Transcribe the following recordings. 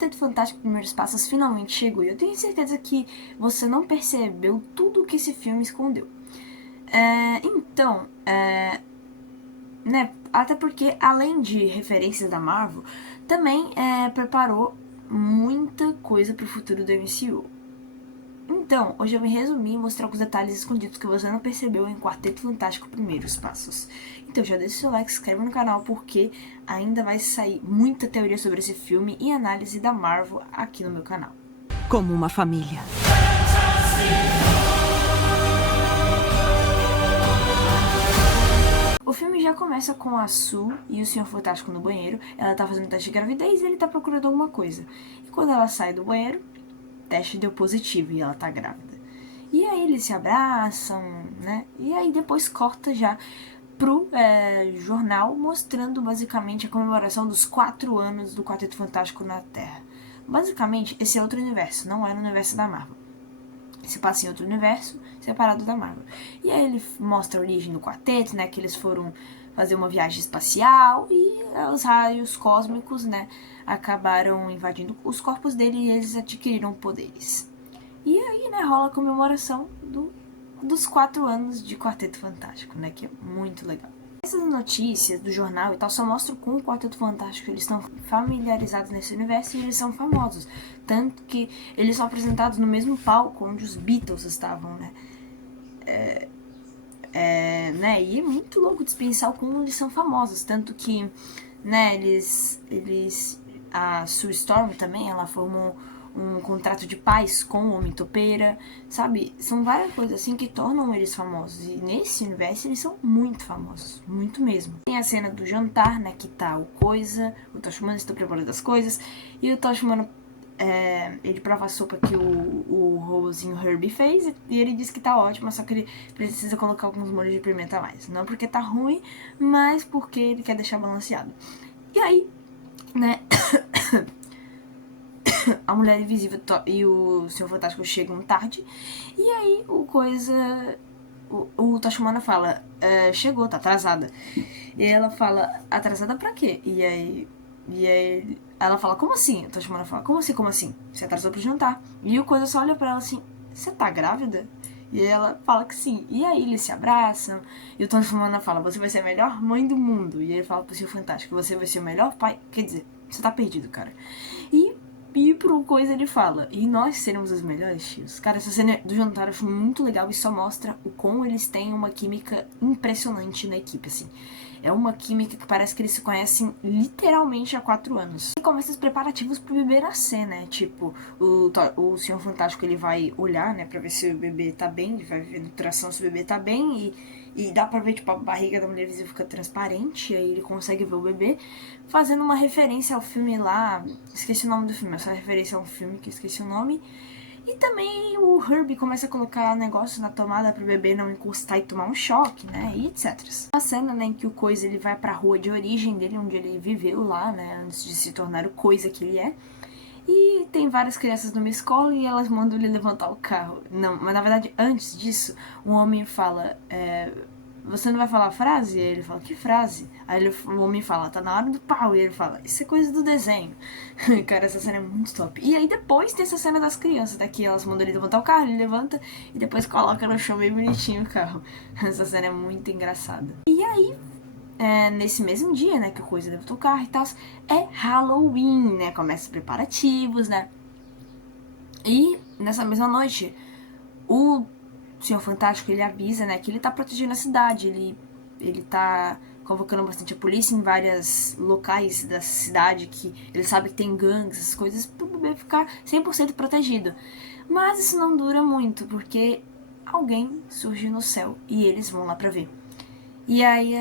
Quarteto Fantástico Primeiros Passos finalmente chegou e eu tenho certeza que você não percebeu tudo o que esse filme escondeu. Até porque, além de referências da Marvel, também preparou muita coisa pro futuro do MCU. Então, hoje eu vim resumir e mostrar alguns detalhes escondidos que você não percebeu em Quarteto Fantástico Primeiros Passos. Então já deixa o seu like, se inscreve no canal porque ainda vai sair muita teoria sobre esse filme e análise da Marvel aqui no meu canal. Como uma família. O filme já começa com a Sue e o Senhor Fantástico no banheiro. Ela tá fazendo teste de gravidez e ele tá procurando alguma coisa. E quando ela sai do banheiro, o teste deu positivo e ela tá grávida. E aí eles se abraçam, né? E aí depois corta já pro jornal mostrando basicamente a comemoração dos 4 anos do Quarteto Fantástico na Terra. Basicamente, esse é outro universo, não é no universo da Marvel. Se passa em outro universo, separado da Marvel. E aí ele mostra a origem do quarteto, né? Que eles foram fazer uma viagem espacial e os raios cósmicos, né? Acabaram invadindo os corpos dele e eles adquiriram poderes. E aí, né, rola a comemoração dos 4 anos de Quarteto Fantástico, né, que é muito legal. Essas notícias do jornal e tal só mostram com o Quarteto Fantástico eles estão familiarizados nesse universo e eles são famosos. Tanto que eles são apresentados no mesmo palco onde os Beatles estavam, né. E é muito louco dispensar como eles são famosos. Tanto que, né, a Sue Storm também, ela formou um contrato de paz com o Homem-Topeira, sabe? São várias coisas assim que tornam eles famosos. E nesse universo eles são muito famosos, muito mesmo. Tem a cena do jantar, né, que tá o Coisa, o Tocha Humana está preparando as coisas, e o Tocha Humana ele prova a sopa que o robozinho Herbie fez e ele diz que tá ótima, só que ele precisa colocar alguns molhos de pimenta a mais. Não porque tá ruim, mas porque ele quer deixar balanceado. E aí, né, a Mulher Invisível e o Senhor Fantástico chegam tarde, e aí o Tocha Humana fala, chegou, tá atrasada. E ela fala, atrasada pra quê? E aí ela fala, como assim? O Tocha Humana fala, como assim? Você atrasou pro jantar. E o Coisa só olha pra ela assim, você tá grávida? E ela fala que sim. E aí eles se abraçam. E o Tocha Humana fala, você vai ser a melhor mãe do mundo. E ele fala pro Senhor Fantástico, você vai ser o melhor pai. Quer dizer, você tá perdido, cara. E pro Coisa ele fala, e nós seremos os melhores tios. Cara, essa cena do jantar eu acho muito legal e só mostra o como eles têm uma química impressionante na equipe, assim. É uma química que parece que eles se conhecem literalmente há 4 anos. E começa os preparativos pro bebê nascer, né? Tipo, o Senhor Fantástico ele vai olhar, né, pra ver se o bebê tá bem, ele vai ver no ultrassom se o bebê tá bem e dá pra ver, tipo, a barriga da Mulher Invisível fica transparente, aí ele consegue ver o bebê, fazendo uma referência ao filme lá, esqueci o nome do filme, essa referência a um filme que eu esqueci o nome. E também o Herbie começa a colocar negócio na tomada pro bebê não encostar e tomar um choque, né, e etc. A cena, né, em que o Coisa ele vai pra rua de origem dele, onde ele viveu lá, né, antes de se tornar o Coisa que ele é. E tem várias crianças numa escola e elas mandam ele levantar o carro. Não, mas na verdade, antes disso, um homem fala, você não vai falar a frase? E ele fala, que frase? Aí o homem fala, tá na hora do pau. E ele fala, isso é coisa do desenho. Cara, essa cena é muito top. E aí depois tem essa cena das crianças, daqui elas mandam ele levantar o carro, ele levanta e depois coloca no chão bem bonitinho o carro. Essa cena é muito engraçada. E aí, nesse mesmo dia, né, que o Coisa levantou o carro e tal, é Halloween, né, começa os preparativos, né. E nessa mesma noite, o Senhor Fantástico, ele avisa, né, que ele tá protegendo a cidade, ele tá convocando bastante a polícia em vários locais da cidade, que ele sabe que tem gangues, essas coisas, pro bebê ficar 100% protegido. Mas isso não dura muito, porque alguém surge no céu e eles vão lá pra ver. E aí,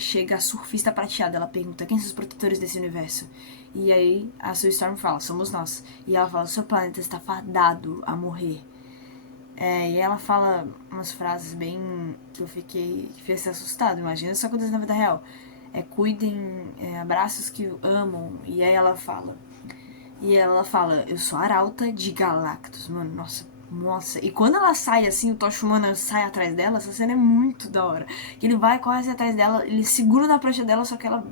chega a surfista prateada, ela pergunta, quem são os protetores desse universo? E aí a Sue Storm fala, somos nós. E ela fala, seu planeta está fadado a morrer. E ela fala umas frases bem que eu fiquei assustado. Imagina isso acontecendo na vida real. Cuidem, abraços que amam. E aí ela fala, eu sou Arauta de Galactus. Mano, nossa. E quando ela sai assim, o Tocha Humana sai atrás dela, essa cena é muito da hora. Ele vai, corre atrás dela, ele segura na prancha dela, só que ela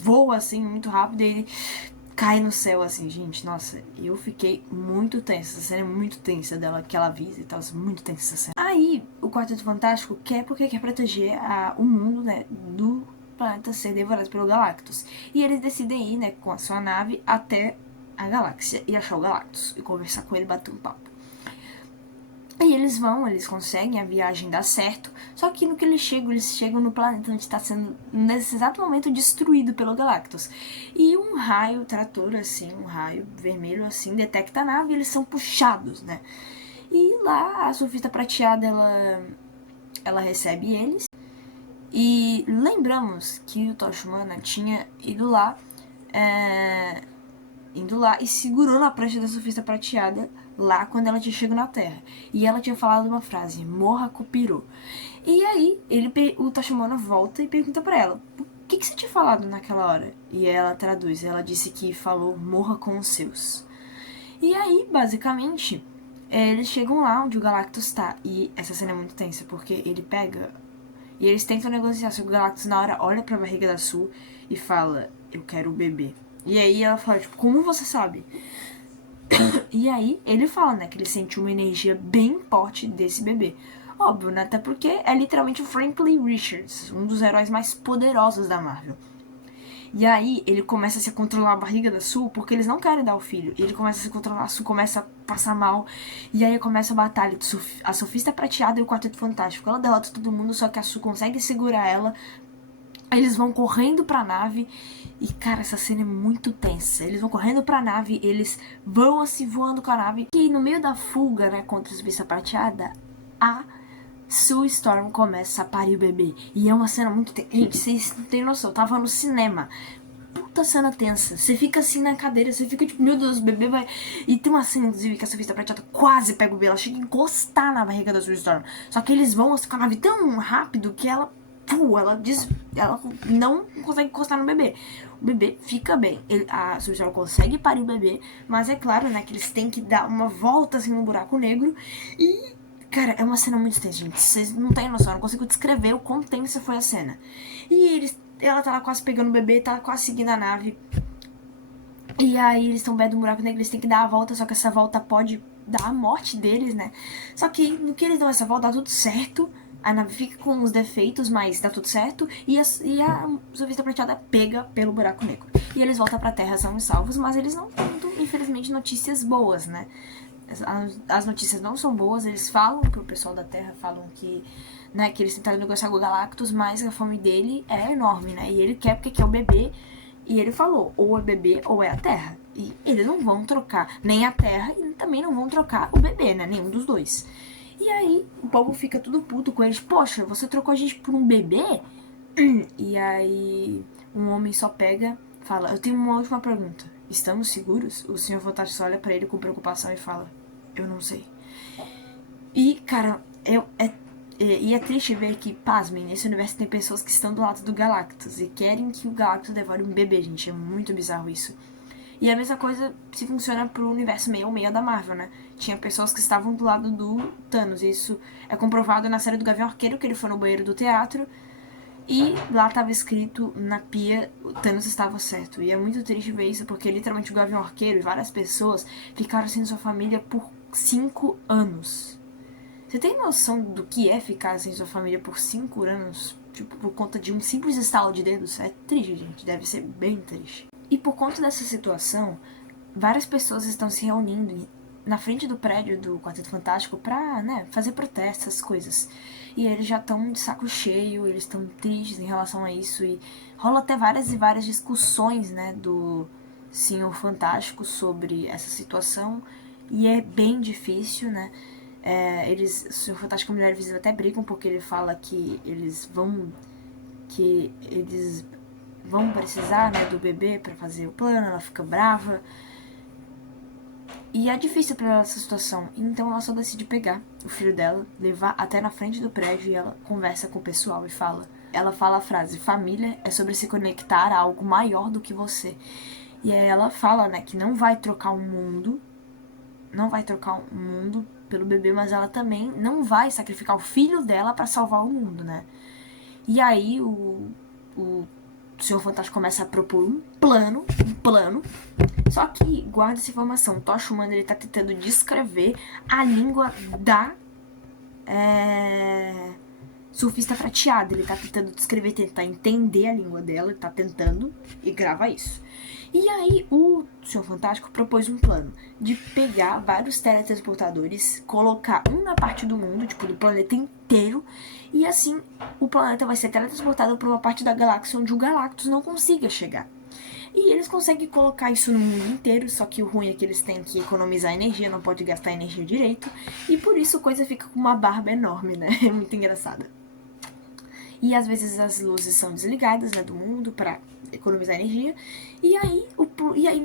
voa assim muito rápido e ele cai no céu, assim, gente. Nossa, eu fiquei muito tensa. Essa cena é muito tensa dela, que ela avisa e tal. Muito tensa essa cena. Aí, o Quarteto Fantástico porque quer proteger o mundo, né, do planeta ser devorado pelo Galactus. E eles decidem ir, né, com a sua nave até a galáxia e achar o Galactus. E conversar com ele, bater um papo. E eles conseguem, a viagem dá certo, só que no que eles chegam no planeta onde está sendo, nesse exato momento, destruído pelo Galactus. E um raio trator, assim, um raio vermelho, assim, detecta a nave e eles são puxados, né? E lá a surfista prateada, ela recebe eles. E lembramos que o Tocha Humana tinha ido lá e segurou na prancha da surfista prateada lá quando ela tinha chegado na Terra. E ela tinha falado uma frase, morra Kupiru. E aí, o Tachimona volta e pergunta pra ela, o que você tinha falado naquela hora? E ela traduz, ela disse que falou, morra com os seus. E aí, basicamente, eles chegam lá onde o Galactus tá. E essa cena é muito tensa, porque ele pega... E eles tentam negociar, só que o Galactus na hora olha pra barriga da Sue e fala, eu quero o bebê. E aí ela fala, tipo, como você sabe? E aí ele fala, né, que ele sente uma energia bem forte desse bebê. Óbvio, né, até porque é literalmente o Franklin Richards, um dos heróis mais poderosos da Marvel. E aí ele começa a se controlar a barriga da Sue, porque eles não querem dar o filho. Ele começa a se controlar, a Sue começa a passar mal. E aí começa a batalha de a Surfista Prateada e o Quarteto Fantástico. Ela derrota todo mundo, só que a Sue consegue segurar ela. Eles vão correndo pra nave. E, cara, essa cena é muito tensa. Eles vão correndo pra nave, eles vão assim voando com a nave. E no meio da fuga, né, contra a Surfista Prateada, a Sue Storm começa a parir o bebê. E é uma cena muito tensa. Gente, vocês não tem noção, eu tava no cinema. Puta cena tensa. Você fica assim na cadeira, você fica tipo, meu Deus, o bebê vai... E tem uma cena, inclusive, que a Surfista Prateada quase pega o bebê. Ela chega a encostar na barriga da Sue Storm. Só que eles vão assim, com a nave tão rápido que ela não consegue encostar no bebê. O bebê fica bem. A Sue Storm consegue parir o bebê, mas é claro, né, que eles têm que dar uma volta assim no buraco negro. E, cara, é uma cena muito tensa, gente. Vocês não têm noção, eu não consigo descrever o quão tensa foi a cena. E ela tá lá quase pegando o bebê, tá quase seguindo a nave. E aí eles estão perto do buraco negro, eles têm que dar a volta, só que essa volta pode dar a morte deles, né? Só que no que eles dão essa volta, dá tudo certo. A nave fica com os defeitos, mas dá tudo certo. E a Surfista Prateada pega pelo buraco negro. E eles voltam pra Terra, são salvos, mas eles não contam, infelizmente, notícias boas, né? As notícias não são boas, eles falam pro pessoal da Terra, falam que, né, que eles tentaram negociar com o Galactus, mas a fome dele é enorme, né? E ele quer porque quer o bebê. E ele falou, ou é bebê ou é a Terra. E eles não vão trocar nem a Terra e também não vão trocar o bebê, né? Nenhum dos dois. E aí o povo fica tudo puto com eles. Poxa, você trocou a gente por um bebê? E aí um homem só pega, fala, eu tenho uma última pergunta. Estamos seguros? O Senhor Fantástico olha pra ele com preocupação e fala, eu não sei. E, cara, é triste ver que, pasmem, nesse universo tem pessoas que estão do lado do Galactus e querem que o Galactus devore um bebê, gente. É muito bizarro isso. E a mesma coisa se funciona pro universo 616 da Marvel, né? Tinha pessoas que estavam do lado do Thanos. E isso é comprovado na série do Gavião Arqueiro, que ele foi no banheiro do teatro. E lá tava escrito na pia, o Thanos estava certo. E é muito triste ver isso, porque literalmente o Gavião Arqueiro e várias pessoas ficaram sem sua família por 5 anos. Você tem noção do que é ficar sem sua família por 5 anos? Tipo, por conta de um simples estalo de dedos? É triste, gente. Deve ser bem triste. E por conta dessa situação, várias pessoas estão se reunindo na frente do prédio do Quarteto Fantástico pra, né, fazer protestos, essas coisas. E eles já estão de saco cheio, eles estão tristes em relação a isso. E rola até várias e várias discussões, né, do Senhor Fantástico sobre essa situação. E é bem difícil, né. O Senhor Fantástico e a Mulher Invisível até brigam porque ele fala que eles vão precisar, né, do bebê pra fazer o plano. Ela fica brava e é difícil pra ela essa situação, então ela só decide pegar o filho dela, levar até na frente do prédio e ela conversa com o pessoal e ela fala a frase, família é sobre se conectar a algo maior do que você. E aí ela fala, né, que não vai trocar o mundo pelo bebê, mas ela também não vai sacrificar o filho dela pra salvar o mundo, né? E aí o Senhor Fantástico começa a propor um plano. Só que, guarda essa informação, o Tocha Humana, ele tá tentando descrever a língua da Surfista Prateada. Ele tá tentando descrever, tentar entender a língua dela, ele tá tentando, e grava isso. E aí, o Senhor Fantástico propôs um plano de pegar vários teletransportadores, colocar um na parte do mundo, tipo, do planeta inteiro, e assim, o planeta vai ser teletransportado para uma parte da galáxia onde o Galactus não consiga chegar. E eles conseguem colocar isso no mundo inteiro, só que o ruim é que eles têm que economizar energia, não pode gastar energia direito, e por isso a coisa fica com uma barba enorme, né? É muito engraçada. E às vezes as luzes são desligadas, né, do mundo pra economizar energia. E aí,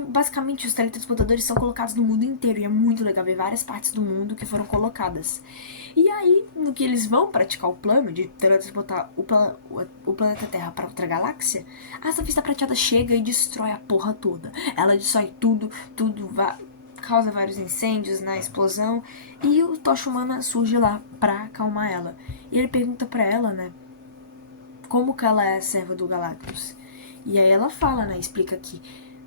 basicamente, os teletransportadores são colocados no mundo inteiro. E é muito legal ver várias partes do mundo que foram colocadas. E aí, no que eles vão praticar o plano de teletransportar o planeta Terra pra outra galáxia, a Surfista Prateada chega e destrói a porra toda. Ela destrói tudo causa vários incêndios na explosão. E o Tocha Humana surge lá pra acalmar ela. E ele pergunta pra ela, né, como que ela é serva do Galactus. E aí ela fala, né, explica que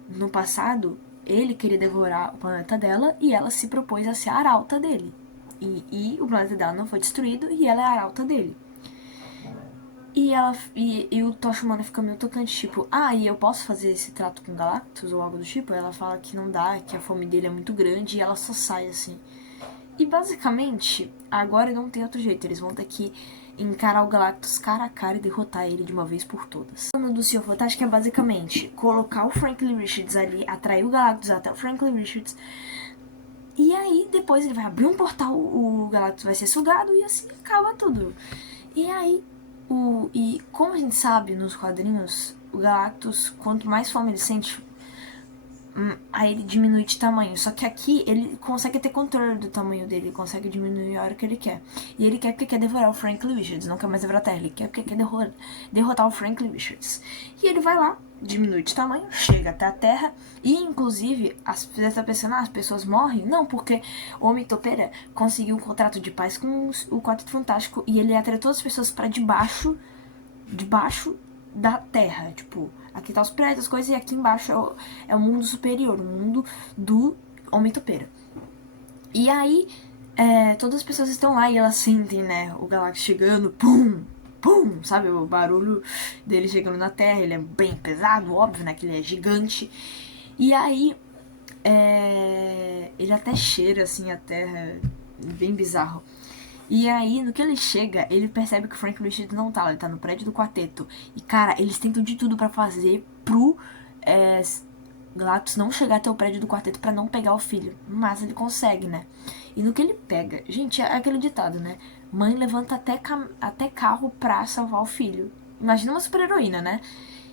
no passado ele queria devorar o planeta dela e ela se propôs a ser a arauta dele. E o planeta dela não foi destruído e ela é a arauta dele. E o Tocha Humana fica meio tocante, tipo, e eu posso fazer esse trato com o Galactus ou algo do tipo? Ela fala que não dá, que a fome dele é muito grande e ela só sai assim. E basicamente, agora não tem outro jeito, eles vão ter que encarar o Galactus cara a cara e derrotar ele de uma vez por todas. O plano do Senhor Fantástico é basicamente colocar o Franklin Richards ali, atrair o Galactus até o Franklin Richards, e aí depois ele vai abrir um portal, o Galactus vai ser sugado e assim acaba tudo. E aí, como a gente sabe nos quadrinhos, o Galactus, quanto mais fome ele sente, aí ele diminui de tamanho. Só que aqui ele consegue ter controle do tamanho dele, ele consegue diminuir a hora que ele quer. E ele quer porque quer devorar o Franklin Richards, não quer mais devorar a Terra, ele quer porque quer derrotar o Franklin Richards. E ele vai lá, diminui de tamanho, chega até a Terra, e inclusive, você tá pensando, as pessoas morrem? Não, porque o Homem Topeira conseguiu um contrato de paz com o Quarteto Fantástico, e ele atrai todas as pessoas pra debaixo da Terra, tipo, aqui tá os prédios, as coisas, e aqui embaixo é o mundo superior, o mundo do Homem Topeira. E aí, todas as pessoas estão lá e elas sentem, né, o Galactus chegando, pum, pum, sabe, o barulho dele chegando na Terra. Ele é bem pesado, óbvio, né, que ele é gigante. E aí, ele até cheira, assim, a Terra, bem bizarro. E aí, no que ele chega, ele percebe que o Frank Richards não tá lá, ele tá no prédio do quarteto. E, cara, eles tentam de tudo pra fazer pro Galactus não chegar até o prédio do quarteto pra não pegar o filho. Mas ele consegue, né? E no que ele pega... Gente, é aquele ditado, né? Mãe levanta até carro pra salvar o filho. Imagina uma super-heroína, né?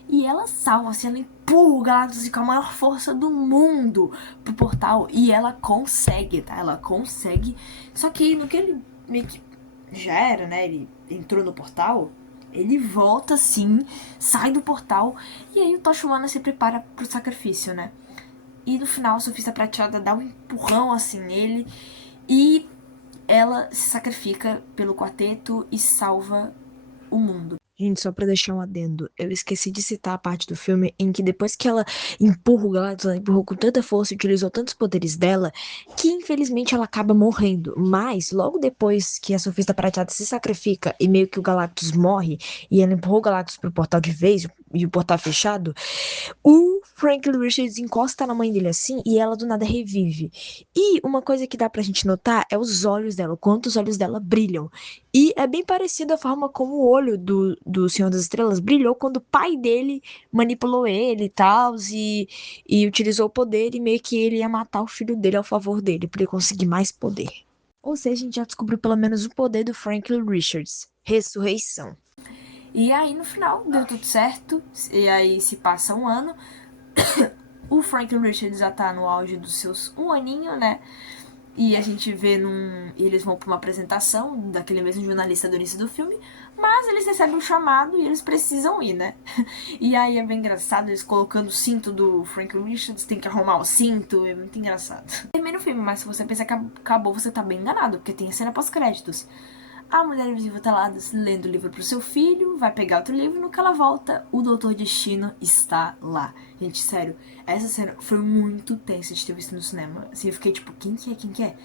E ela salva, assim, ela empurra o Galactus com a maior força do mundo pro portal. E ela consegue, tá? Ela consegue. Só que no que ele meio que já era, né? Ele entrou no portal, ele volta assim, sai do portal, e aí o Tocha Humana se prepara pro sacrifício, né? E no final a Surfista Prateada dá um empurrão assim nele, e ela se sacrifica pelo quarteto e salva o mundo. Gente, só pra deixar um adendo, eu esqueci de citar a parte do filme em que depois que ela empurra o Galactus, ela empurrou com tanta força e utilizou tantos poderes dela, que infelizmente ela acaba morrendo. Mas, logo depois que a Surfista Prateada se sacrifica e meio que o Galactus morre, e ela empurrou o Galactus pro portal de vez, e o portal fechado, o Franklin Richards encosta na mãe dele assim, e ela do nada revive. E uma coisa que dá pra gente notar é os olhos dela, o quanto os olhos dela brilham. E é bem parecido a forma como o olho do Senhor das Estrelas brilhou quando o pai dele manipulou ele e tal, e utilizou o poder, e meio que ele ia matar o filho dele ao favor dele, pra ele conseguir mais poder. Ou seja, a gente já descobriu pelo menos o poder do Franklin Richards. Ressurreição. E aí no final deu tudo certo, e aí se passa um ano, o Franklin Richards já tá no auge dos seus 1 aninho, né? E a gente vê eles vão pra uma apresentação daquele mesmo jornalista do início do filme, mas eles recebem um chamado e eles precisam ir, né? E aí é bem engraçado, eles colocando o cinto do Franklin Richards, tem que arrumar o cinto, é muito engraçado. Termina o filme, mas se você pensar que acabou, você tá bem enganado, porque tem a cena pós-créditos. A Mulher Invisível tá lá lendo o livro pro seu filho, vai pegar outro livro, no que ela volta, o Doutor Destino está lá. Gente, sério, essa cena foi muito tensa de ter visto no cinema. Assim, eu fiquei tipo, quem que é? Quem que é?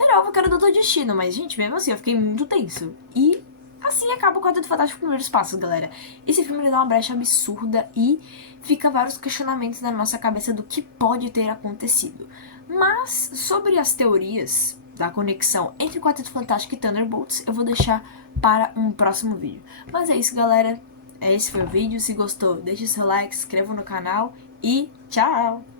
Era óbvio que era o Doutor Destino, mas, gente, mesmo assim, eu fiquei muito tenso. E assim acaba o Quarteto Fantástico Primeiros Passos, galera. Esse filme ele dá uma brecha absurda e fica vários questionamentos na nossa cabeça do que pode ter acontecido. Mas, sobre as teorias da conexão entre Quarteto Fantástico e Thunderbolts, eu vou deixar para um próximo vídeo. Mas é isso, galera. Esse foi o vídeo. Se gostou, deixe seu like, se inscreva no canal e tchau!